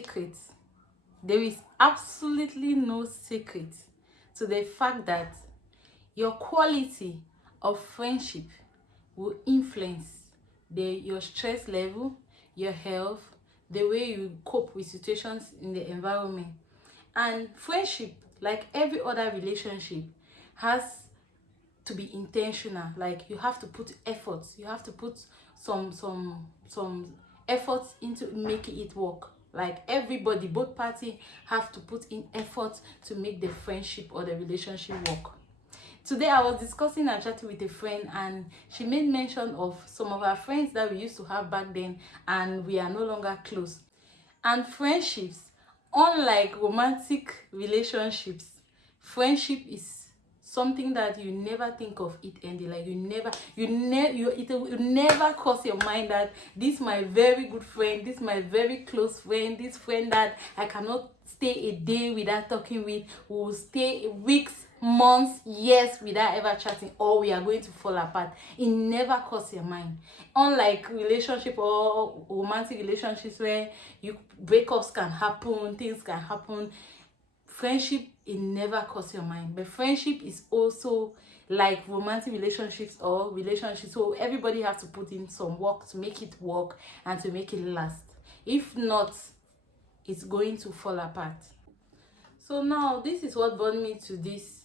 secret. There is absolutely no secret to the fact that your quality of friendship will influence your stress level, your health, the way you cope with situations in the environment. And friendship, like every other relationship, has to be intentional. Like you have to put effort, you have to put some effort into making it work. Like everybody, both parties have to put in effort to make the friendship or the relationship work. Today I was discussing and chatting with a friend, and she made mention of some of our friends that we used to have back then, and we are no longer close. And friendships, unlike romantic relationships, friendship is something that you never think of it ending. Like it will never cross your mind that this my very good friend, this my very close friend, this friend that I cannot stay a day without talking with, will stay weeks, months, years without ever chatting, or we are going to fall apart. It never cross your mind. Unlike relationship or romantic relationships where breakups can happen, things can happen, friendship, it never cross your mind. But friendship is also like romantic relationships or relationships, so everybody has to put in some work to make it work and to make it last. If not, it's going to fall apart. So now this is what brought me to this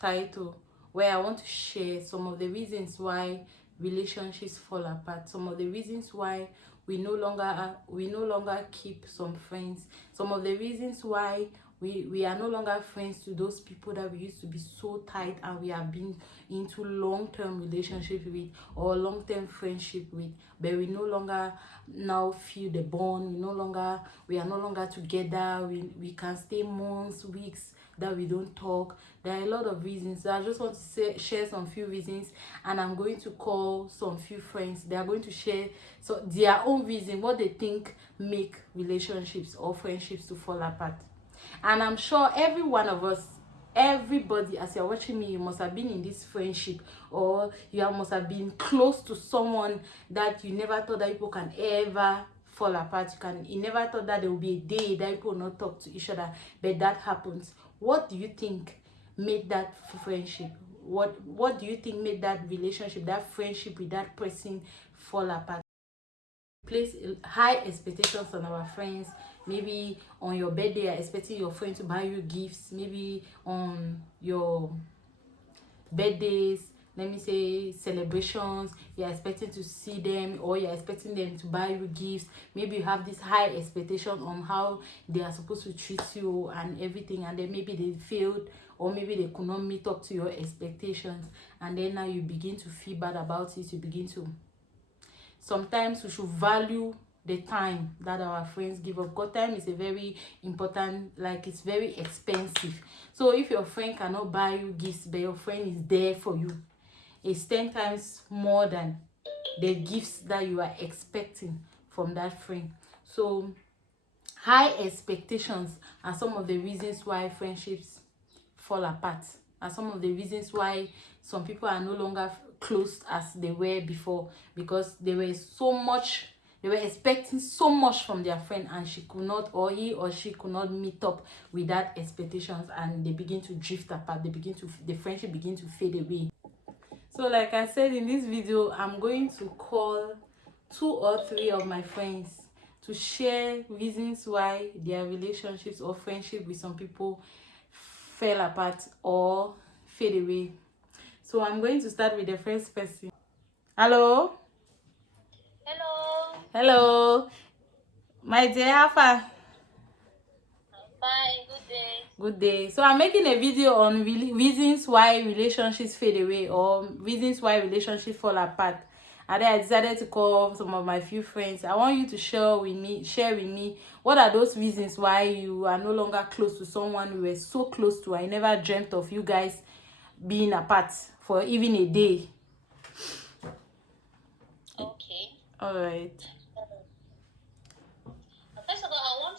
title, where I want to share some of the reasons why relationships fall apart, some of the reasons why we no longer keep some friends, some of the reasons why we are no longer friends to those people that we used to be so tight and we have been into long-term relationship with or long-term friendship with, but we no longer now feel the bond. We are no longer together. We can stay months, weeks that we don't talk. There are a lot of reasons. I just want to share some few reasons, and I'm going to call some few friends. They are going to share their own reason, what they think make relationships or friendships to fall apart. And I'm sure every one of us, everybody, as you're watching me, you must have been in this friendship, or must have been close to someone that you never thought that people can ever fall apart. You never thought that there will be a day that people will not talk to each other, but that happens. What do you think made that friendship, what do you think made that relationship, that friendship with that person fall apart? Place high expectations on our friends. Maybe on your birthday, you're expecting your friend to buy you gifts. Maybe on your birthdays, let me say celebrations, you're expecting to see them, or you're expecting them to buy you gifts. Maybe you have this high expectation on how they are supposed to treat you and everything, and then maybe they failed, or maybe they could not meet up to your expectations, and then now you begin to feel bad about it. Sometimes we should value the time that our friends give up, because time is a very important, like it's very expensive. So if your friend cannot buy you gifts, but your friend is there for you, it's 10 times more than the gifts that you are expecting from that friend. So high expectations are some of the reasons why friendships fall apart, are some of the reasons why some people are no longer close as they were before, because they were expecting so much from their friend, and she could not, or he or she could not meet up with that expectations, and they begin to drift apart. The friendship begin to fade away. So like I said in this video, I'm going to call 2 or 3 of my friends to share reasons why their relationships or friendship with some people fell apart or fade away. So I'm going to start with the first person. Hello. Hello, my dear. How far? Fine, good day. Good day. So I'm making a video on reasons why relationships fade away, or reasons why relationships fall apart. And then I decided to call some of my few friends. I want you to share with me what are those reasons why you are no longer close to someone you were so close to. I never dreamt of you guys being apart for even a day. Okay. All right. First of all, I want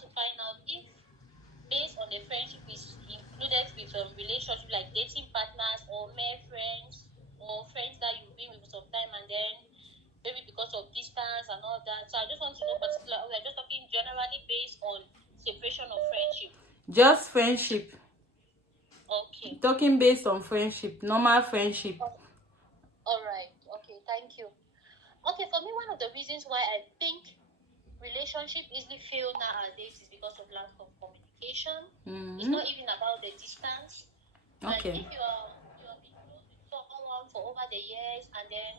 to find out if, based on the friendship, is included with relationship like dating partners or mere friends, or friends that you've been with for some time and then maybe because of distance and all that. So I just want to know Just friendship. Okay. Talking based on friendship, normal friendship. All right. Okay. Thank you. Okay. For me, one of the reasons why I think relationship easily fail nowadays is because of lack of communication. It's not even about the distance. Like Okay. if you have been close with someone for over the years, and then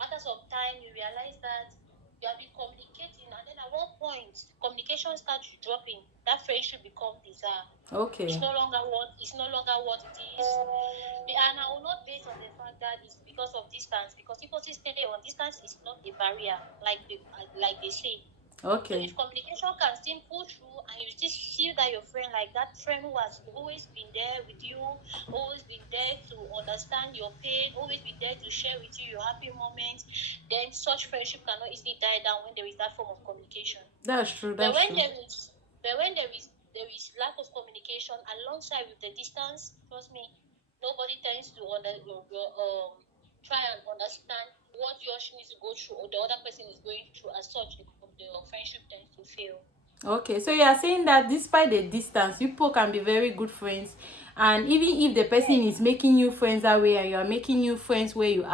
after some time you realize that you have been communicating, and then at one point communication starts dropping, that friendship becomes bizarre. Okay. It's no longer what it is. And I will not base on the fact that it's because of distance, because people still stay on distance is not a barrier, like they say. So Okay. if communication can still pull through, and you still see that your friend, like that friend who has always been there with you, always been there to understand your pain, always been there to share with you your happy moments, then such friendship cannot easily die down when there is that form of communication. That's true. But That's when true. there is lack of communication alongside with the distance, trust me, nobody tends to try and understand what your needs to go through or the other person is going through. As such, the friendship tends to fail. Okay, so you are saying that despite the distance, people can be very good friends, and even if the person is making you friends that way and you are making you friends where you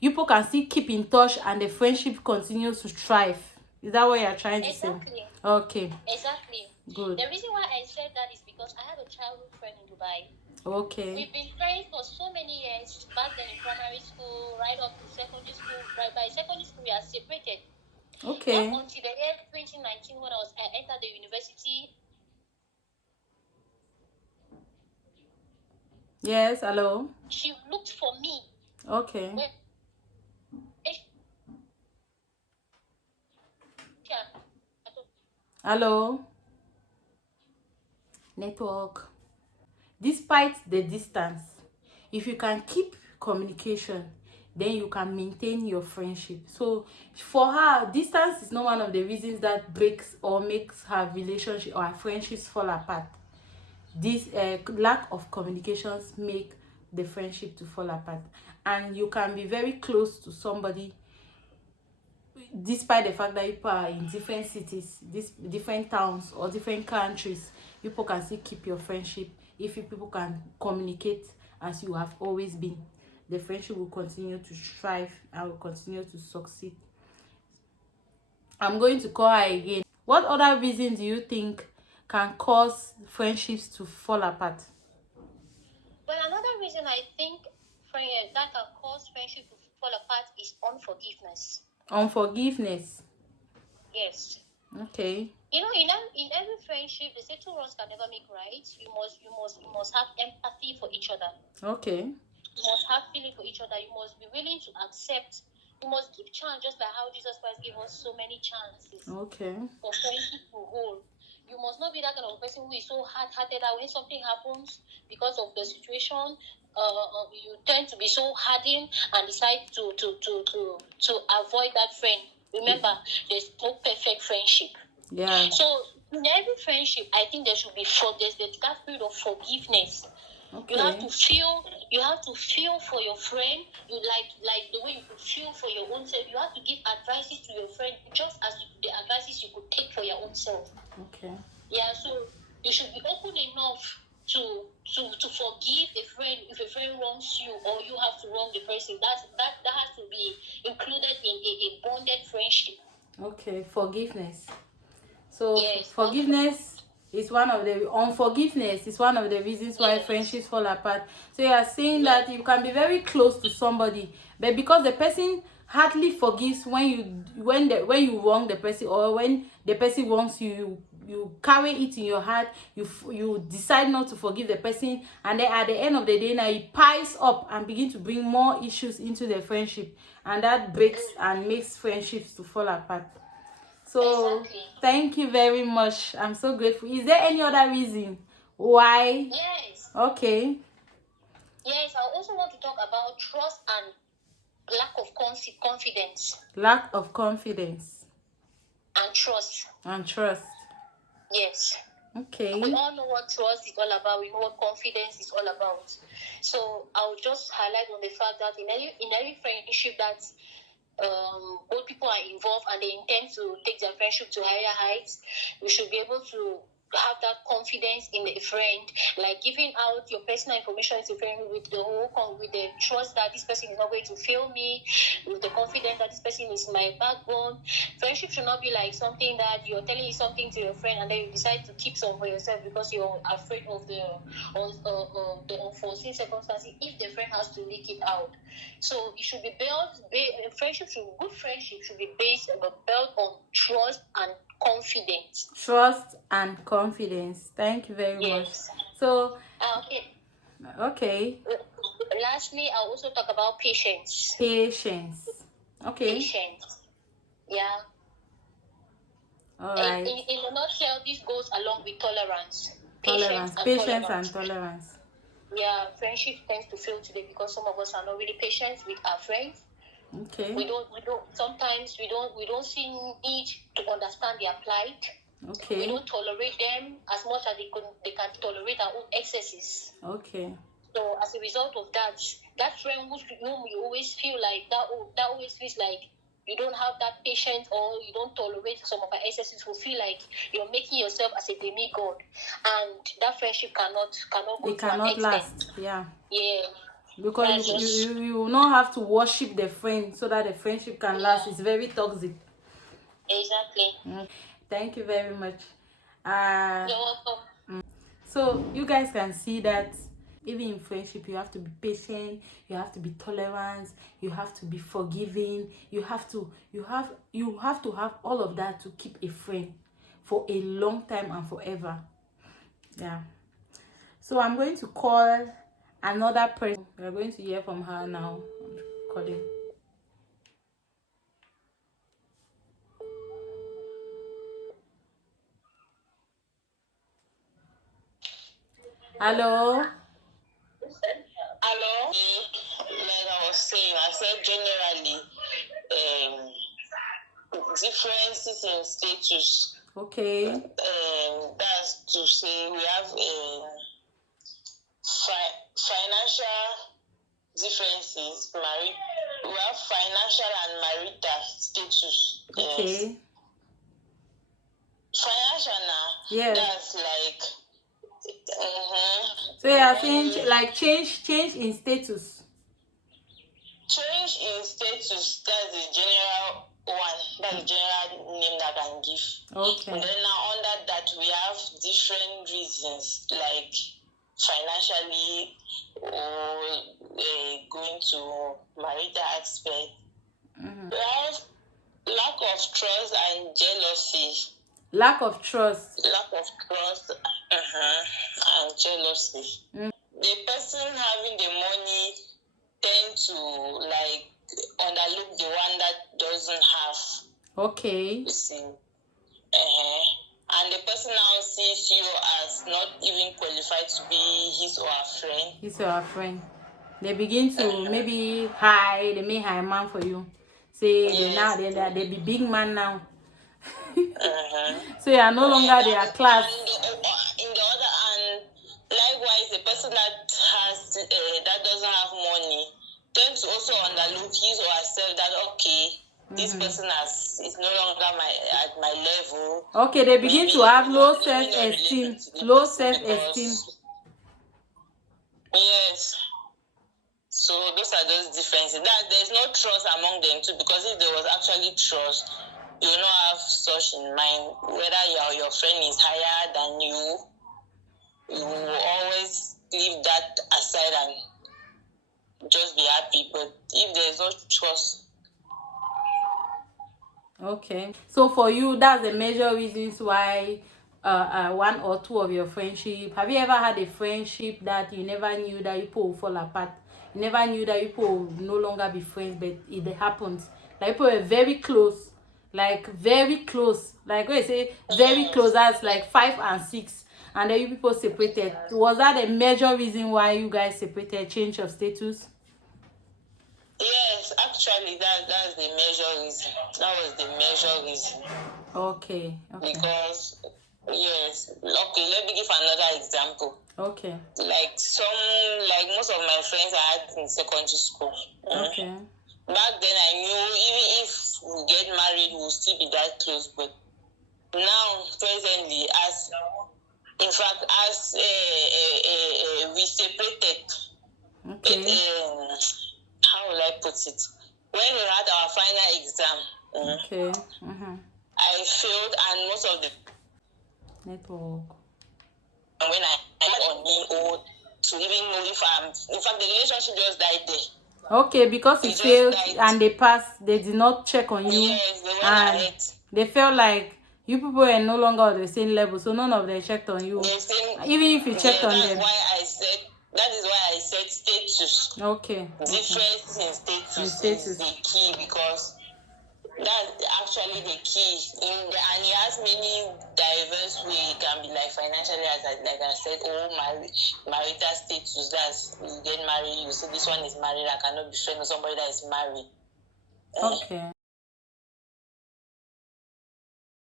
people can still keep in touch and the friendship continues to thrive. Is that what you are trying to Exactly. say? Okay. Exactly. Good. The reason why I said that is because I have a childhood friend in Dubai. Okay. We've been friends for so many years, back then in primary school, right up to secondary school. Right by secondary school, we are separated. Okay. Not until the year 2019 when I entered the university. Yes, hello. She looked for me. Okay. When Hello. Network. Despite the distance, if you can keep communication, then you can maintain your friendship. So for her, distance is not one of the reasons that breaks or makes her relationship or her friendships fall apart. This lack of communications make the friendship to fall apart, and you can be very close to somebody despite the fact that people are in different cities, different towns or different countries. People can still keep your friendship if you people can communicate as you have always been. The friendship will continue to thrive and will continue to succeed. I'm going to call her again. What other reason do you think can cause friendships to fall apart? But another reason I think that can cause friendship to fall apart is unforgiveness. Unforgiveness. Yes. Okay. You know, in every friendship, they say two wrongs can never make right. You must have empathy for each other. Okay. You must have feeling for each other. You must be willing to accept. You must give chance, just like how Jesus Christ gave us so many chances. Okay. For friendship to hold. You must not be that kind of person who is so hard-hearted that when something happens because of the situation, you tend to be so hardened and decide to avoid that friend. Remember, there's no perfect friendship. Yeah. So in every friendship, I think there should be there's that spirit of forgiveness. Okay. You have to feel for your friend. You like the way you could feel for your own self. You have to give advices to your friend just as the advices you could take for your own self. Okay. Yeah, so you should be open enough to forgive a friend if a friend wrongs you or you have to wrong the person. That has to be included in a bonded friendship. Okay, forgiveness. So Yes, forgiveness is one of the unforgiveness is one of the reasons why yes. friendships fall apart. So you are saying that you can be very close to somebody, but because the person hardly forgives when you wrong the person or when the person wrongs you, you carry it in your heart. You decide not to forgive the person, and then at the end of the day, now it piles up and begin to bring more issues into the friendship, and that breaks and makes friendships to fall apart. So Exactly. thank you very much. I'm so grateful. Is there any other reason why? Yes. Okay. Yes, I also want to talk about trust and lack of confidence. Lack of confidence And trust. and trust. Yes. Okay. We all know what trust is all about. We know what confidence is all about. So I'll just highlight on the fact that in every friendship that both people are involved and they intend to take their friendship to higher heights, we should be able to have that confidence in a friend, like giving out your personal information to a friend with with the trust that this person is not going to fail me, with the confidence that this person is my backbone. Friendship should not be like something that you're telling something to your friend and then you decide to keep some for yourself because you're afraid of the unforeseen circumstances if the friend has to leak it out. So it should be good friendship should be built on trust and confidence. Trust and confidence. Thank you very much. Yes. So okay. Lastly, I'll also talk about patience. Patience. Okay. Patience. Yeah. All right. In a nutshell, this goes along with tolerance. Patience and tolerance. Yeah, friendship tends to fail today because some of us are not really patient with our friends. Okay. Sometimes we don't see need to understand their plight. Okay. We don't tolerate them as much as they can tolerate our own excesses. Okay. So as a result of that friend whom you always feel like that always feels like you don't have that patience or you don't tolerate some of our excesses, will feel like you're making yourself as a demigod, and that friendship cannot go it to an cannot extent. last. Yeah. Because you will not have to worship the friend so that the friendship can last. It's very toxic. Exactly. Thank you very much. You're welcome. So you guys can see that even in friendship you have to be patient, you have to be tolerant, you have to be forgiving, you have to have all of that to keep a friend for a long time and forever. Yeah. So I'm going to call another person. We're going to hear from her now. I'm calling. Hello. Hello. Like I was saying, I said generally, differences in status. Okay. That's to say we have financial differences. We have financial and marital status. Okay. Financial now. Yes. That's like. So you are saying like change in status. Change in status, that's the general one. That's the general name that I can give. Okay. And then now under that we have different reasons like financially or going to marital aspect. Mm-hmm. We have lack of trust and jealousy. Lack of trust. And jealousy. Mm. The person having the money tend to like underlook the one that doesn't have. Okay. You see. And the person now sees you as not even qualified to be his or her friend. His or her friend. They begin to maybe high, they make high man for you. Say yes. They be big man now. So you are no longer their class. In the other hand, likewise, the person that has that doesn't have money tends to also underlook his or herself that this person is no longer at my level. Okay, they begin to have low self-esteem. Yes. So those are those differences. There's no trust among them too, because if there was actually trust, you will not have such in mind. Whether your friend is higher than you will always leave that aside and just be happy. But if there's no trust. Okay. So for you, that's the major reasons why one or two of your friendship. Have you ever had a friendship that you never knew that you people will fall apart? You never knew that you people will no longer be friends, but it happens. Like people were very close. Like very close. Like when you say very close, that's like 5 and 6. And then you people separated. Was that a major reason why you guys separated, change of status? Yes, actually, that's the major reason. That was the major reason. Okay. Because, yes. Okay, let me give another example. Okay. Like most of my friends I had in secondary school. Okay. Back then, I knew even if we get married, we'll still be that close. But now, presently, as In fact, as we separated, Okay. how will I put it? When we had our final exam, Okay. Mm-hmm. I failed, and most of the Network. when I on me or to even know if I'm, in fact, the relationship just died there. Okay, because you It just failed died. and they passed, they did not check on you, Yes, they went and ahead. they felt like you people were no longer on the same level, so none of them checked on you. The same, Even if you checked yeah, on that's them. why I said, that is why I said status. Okay. Difference in In status is status. the key, because that's actually the key. And it has many diverse ways. It can be like financially, like I said, marital status. That's you get married, you see this one is married, I cannot be friends with somebody that is married. Okay.